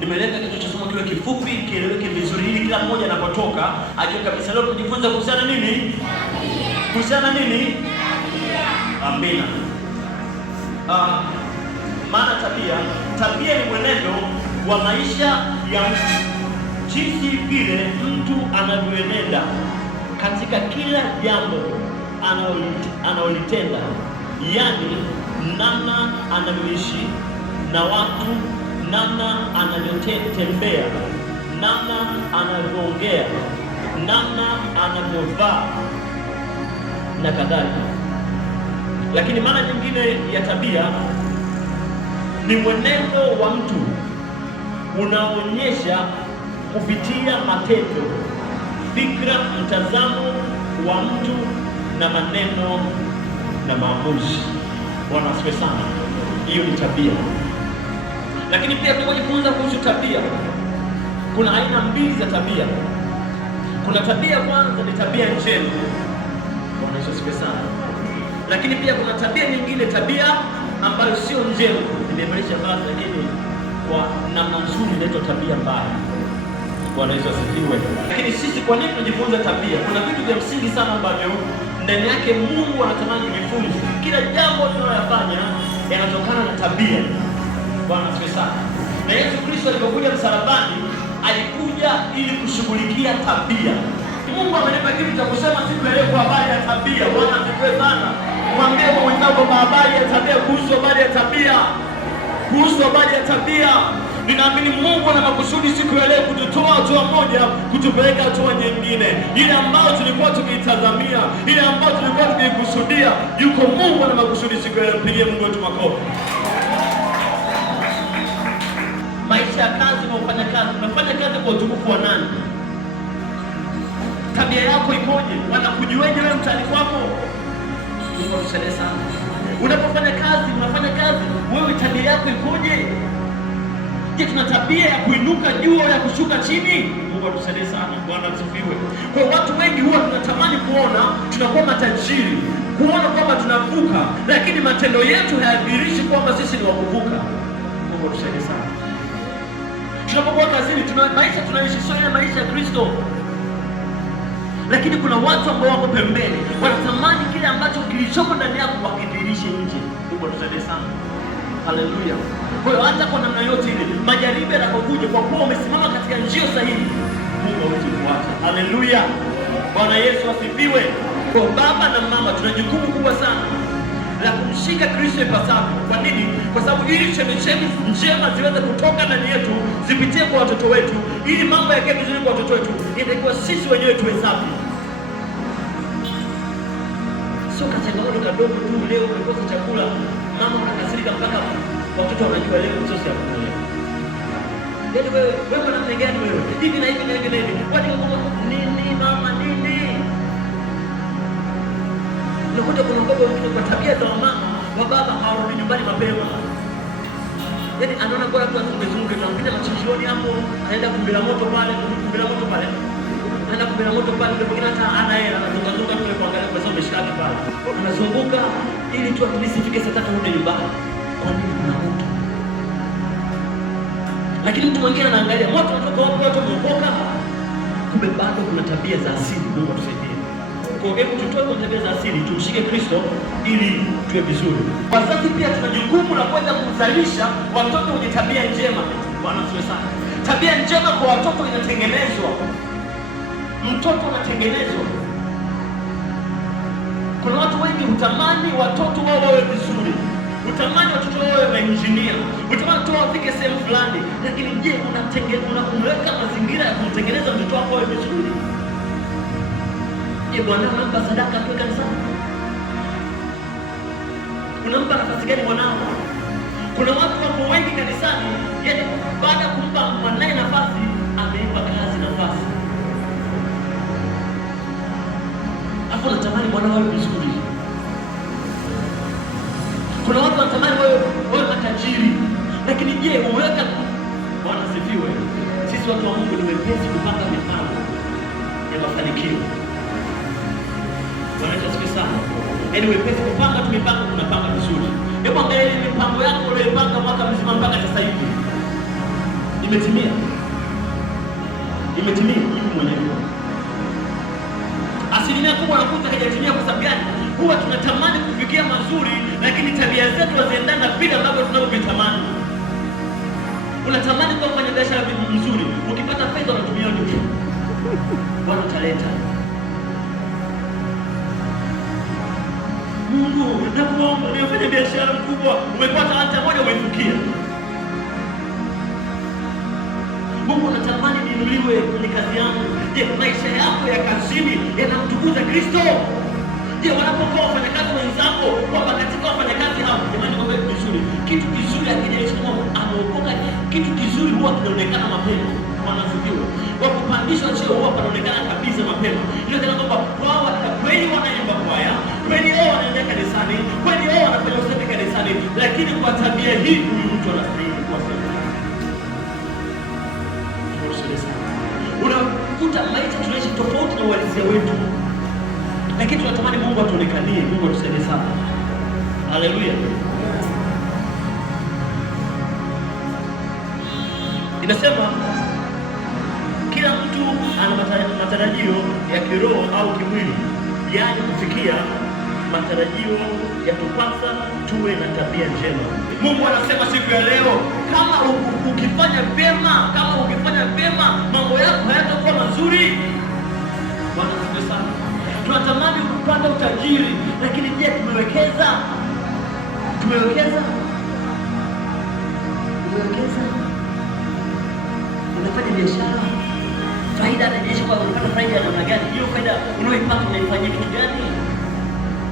Nimeleta kichwa cha somo kiwe kifupi, kieleweke vizuri ili kila mmoja anapotoka ajue kabisa leo tujifunza kuhusiana nini? Kuhusiana nini? Amina. Maana tabia ni mwenendo wa maisha ya mtu, jinsi vile mtu anavyoenenda katika kila jambo analolitenda, yaani namna anavyoishi na watu, namna anavyotembea, namna anavyoongea, namna anavyovaa na kadhalika. Lakini maana nyingine ya tabia ni mwenendo wa mtu unaonyesha kupitia matendo, fikra, mtazamo wa mtu na maneno na maamuzi. Bwana asifiwe sana. Hiyo ni tabia. Lakini pia tunajifunza kuhusu tabia. Kuna aina mbili za tabia. Kuna tabia kwanza ni tabia njema. Bwana asifiwe sana. Lakini pia kuna tabia nyingine, tabia ambayo sio njema. Nimebadilisha basi, lakini kwa namna nzuri inaitwa tabia mbaya. Bwana Yesu asifiwe. Lakini sisi kwa nini tunajifunza tabia? Kuna vitu vya msingi sana ambavyo ndani yake Mungu anatamani tujifunze. Kila jambo tunalofanya yanatokana na tabia. Bwana asifiwe sana. Na Yesu Kristo alipokuja msalabani, alikuja ili kushughulikia tabia. Mungu amenipa kitu cha kusema siku ya leo kwa habari ya tabia. Bwana asifiwe sana. Mwambie mwenzako kwa habari ya tabia, kuhusu habari ya tabia. Kuhusu habari ya tabia. Ninaamini Mungu ana makusudi siku ya leo kututoa hatua moja kutupeleka hatua nyingine. Ile ambayo tulikuwa tukiitazamia, ile ambayo tulikuwa tukikusudia, yuko Mungu ana makusudi siku ya leo. Pigie Mungu wetu makofi. Maisha ya kazi na ufanya kazi. Unafanya kazi kwa utukufu wa nani? Tabia yako ikoje? Wanakujuaje wewe mtaani kwako? Mungu atusaidie sana. Unapofanya kazi, unafanya kazi, wewe tabia yako ikoje? Je, tuna tabia ya kuinuka juu au ya kushuka chini? Mungu atusaidie sana. Bwana asifiwe. Kwa watu wengi huwa tunatamani kuona tunakuwa matajiri, kuona kwamba tunavuka, lakini matendo yetu hayadhihirishi kwamba sisi ni wakuvuka. Mungu atusaidie sana. Tunapokuwa kazini, tunaishi sio maisha ya Kristo. Lakini kuna watu ambao wako pembeni, wanatamani kile ambacho kilichoko ndani yako wakidhihirishe nje. Mungu atusaidie sana. Haleluya. Kwa hiyo hata kwa namna yote ile, majaribu yanapokuja, kwa kuwa umesimama katika njia sahihi, Mungu hawezi kuacha. Haleluya. Bwana Yesu asifiwe. Kwa baba na mama tuna jukumu kubwa sana la kumshika Kristo ipasavyo. Kwa nini? Kwa sababu ili chemchemi njema ziweze kutoka ndani yetu, zipitie kwa watoto wetu, ili mambo yake vizuri kwa watoto wetu, inatakiwa sisi wenyewe tuwe safi. Sio kachangamoto kadogo tu, leo umekosa chakula, mama unakasirika mpaka watoto wanajua leo msosi ya kula. Yaani wewe namna gani wewe? Hivi na hivi na hivi na hivi. Kwani nini mama nini? Unakuta kuna baba wengine kwa tabia za mama, wa baba hawarudi nyumbani mapema. Yaani anaona bora tu azungezunge, tunampita machinjioni hapo, anaenda kumbila moto pale, anaenda kumbila moto pale, ndio mwingine hata ana hela, anazunguka kule kuangalia kwa sababu mshikaki pale. Anazunguka ili tu at least ifike saa 3 rudi nyumbani. Kwa nini kuna moto? Lakini mtu mwingine anaangalia moto unatoka wapi, watu wameokoka. Kumbe bado kuna tabia za asili. Mungu atusaidie. Kwa hebu tutoe kwa tabia za asili, tumshike Kristo ili tuwe vizuri. Wazazi pia tuna jukumu la kwenda kuzalisha watoto wenye tabia njema. Bwana asifiwe sana. Tabia njema kwa watoto inatengenezwa. Mtoto anatengenezwa. Kuna watu wengi hutamani watoto wao wawe vizuri. Utamani watoto wao wa engineer. Utamani watoto wafike sehemu fulani. Lakini je, unaweka mazingira ya kumtengeneza mtoto wako awe vizuri? Je, Bwana anampa sadaka akiwa kanisani? Unampa nafasi gani mwanao? Kuna watu wako wengi kanisani, yaani baada ya kumpa mwanae nafasi, ameipa kazi nafasi. Hapo natamani mwanao awe vizuri. Kuna watu wanatamani wewe matajiri. Lakini je, uweka Bwana asifiwe. Sisi watu wa Mungu ni wepesi kupanga mipango ya mafanikio. Bwana asifiwe sana. Yaani wepesi kupanga tu mipango, tunapanga vizuri. Hebu angalia mipango yako uliyopanga mwaka mzima mpaka sasa hivi. imetimia, imetimia mwenyewe. Asilimia kubwa nakuta haijatimia. Kwa sababu gani? Huwa tunatamani kufikia mazuri, lakini tabia zetu haziendani na vile ambavyo tunavyovitamani. Unatamani kuwa mfanya biashara mzuri, ukipata pesa unatumia ndio Bwana utaleta. Mungu nakuomba nifanye biashara mkubwa, umepata hata moja umeifukia. Mungu natamani niinuliwe kwenye kazi yangu. Je, maisha yako ya kazini yanamtukuza Kristo? Je, wanapokuwa wafanyakazi wenzako kwamba katika wafanyakazi hao, jamani, kwamba vizuri, kitu kizuri akijaishi kwamba ameokoka, kitu kizuri huwa kinaonekana mapema. Wanasifiwa. Kwa kupandishwa cheo huwa panaonekana kabisa mapema. Ndio tena kwamba wao kweli wanaimba kwaya, kweli wao wanaenda kanisani, kweli wao wanafanya usafi kanisani, lakini kwa tabia hii huyu mtu anastahili kuwa safi. Unakuta maisha tunaishi tofauti na uhalisia wetu, lakini tunatamani Mungu atuonekanie. Mungu atusaidie sana. Haleluya. Inasema kila mtu ana matarajio ya kiroho au kimwili, yaani kufikia matarajio yatupasa tuwe na tabia njema. Mungu anasema siku ya leo, kama ukifanya vyema, mambo yako hayatakuwa mazuri. Bwana asifiwe sana. Tunatamani kupata utajiri, lakini je, tumewekeza? Unafanya biashara, faida inaonyesha kwa unapata faida ya namna gani? Hiyo faida unayoipata unaifanyia kitu gani?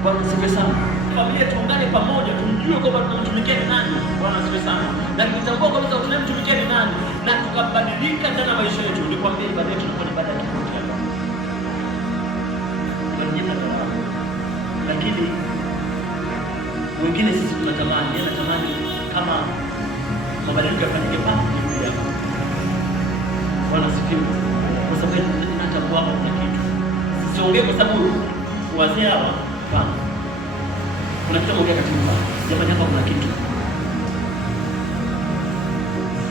Bwana asifiwe sana. Familia tuungane pamoja, tumjue kwamba tunamtumikia ni nani. Bwana asifiwe sana. Na tutambua kwamba tunamtumikia ni nani, na tukabadilika ndani ya maisha yetu. Nikwambie, ibada yetu ni ibada ya kiroho. Lakini wengine sisi tunatamani kama mabadiliko yafanyike pale juu yako. Bwana asifiwe. Kwa sababu natambua kuna kitu. Siongee kwa sababu wazee hawa hapana. Kuna kitu ongea katika jamani, hapa kuna kitu.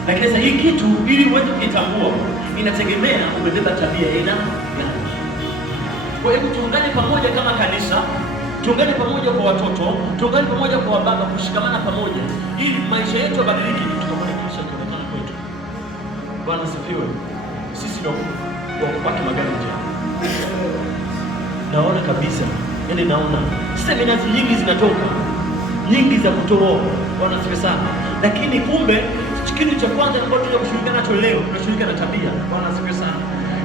Lakini sasa hii kitu ili uweze kutambua inategemea umebeba tabia aina gani. Kwa hiyo tuungane pamoja kama kanisa, tuungane pamoja kwa watoto, tuungane pamoja kwa baba, kushikamana pamoja ili maisha yetu yabadilike, tukaone Kristo akionekana kwetu. Bwana asifiwe. Sisi ndio wa kupata magari njia. Naona kabisa, yaani naona seminars nyingi zinatoka, nyingi za kutoa. Bwana asifiwe sana. Lakini kumbe kitu cha kwanza ambacho tunashughulika nacho leo, tunashughulika na tabia. Bwana asifiwe sana.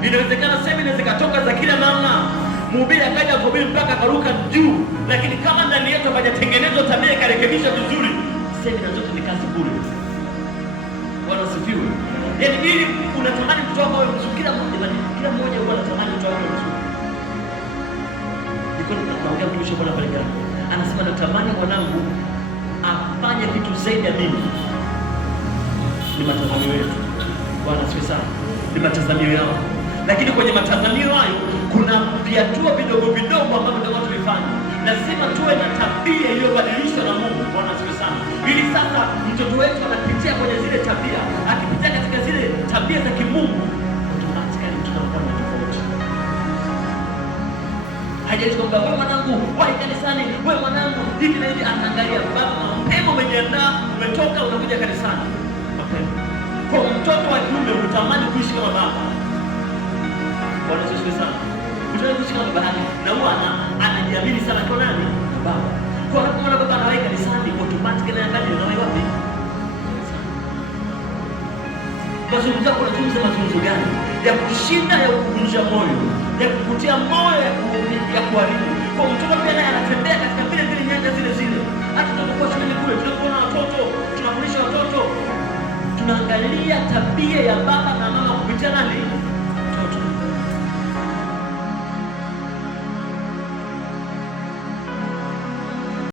Inawezekana seminars zikatoka za kila namna, mhubiri akaja kuhubiri mpaka akaruka juu, lakini kama ndani yetu hapajatengenezwa tabia ikarekebishwa vizuri, semina zote ni kazi bure. Bwana asifiwe. Yaani ili unatamani kutoka kwa mtu, kila mmoja huwa anatamani kutoka kwa mtu. Niko naongea mtumishi Bwana pale gani? Anasema natamani mwanangu afanye vitu zaidi ya mimi. Ni matazamio yetu. Bwana asifiwe sana. Ni matazamio yao. Lakini kwenye matazamio hayo kuna viatu vidogo vidogo ambavyo ndio watu wifanye. Lazima tuwe na tabia iliyobadilishwa na Mungu. Bwana asifiwe sana. Ili sasa mtoto wetu anapitia kwenye zile tabia, akipitia katika zile tabia za kimungu, automatically tunakuwa na tofauti. Hajaji kwamba wewe mwanangu, wahi kanisani, wewe mwanangu, hivi na hivi. Anaangalia baba, mapema umejiandaa, umetoka unakuja kanisani. Mapema. Kwa mtoto wa kiume utamani kuishi kama baba. Bwana asifiwe sana. Mtoto kuishi kama baba yake, na huwa anajiamini sana kwa nani? Baba. Kwa hiyo kama baba anawahi kanisani, automatically anaangalia unawahi wapi? Mazungumzo yako unazungumza mazungumzo gani? Ya kushinda, ya kuvunja moyo, ya kukutia moyo, ya kuharibu. Kwa mtoto pia naye anatembea katika vile nyanja zile. Hata tunapokuwa shuleni kule, tunapoona watoto, tunafundisha watoto, tunaangalia tabia ya baba na mama kupitia nani?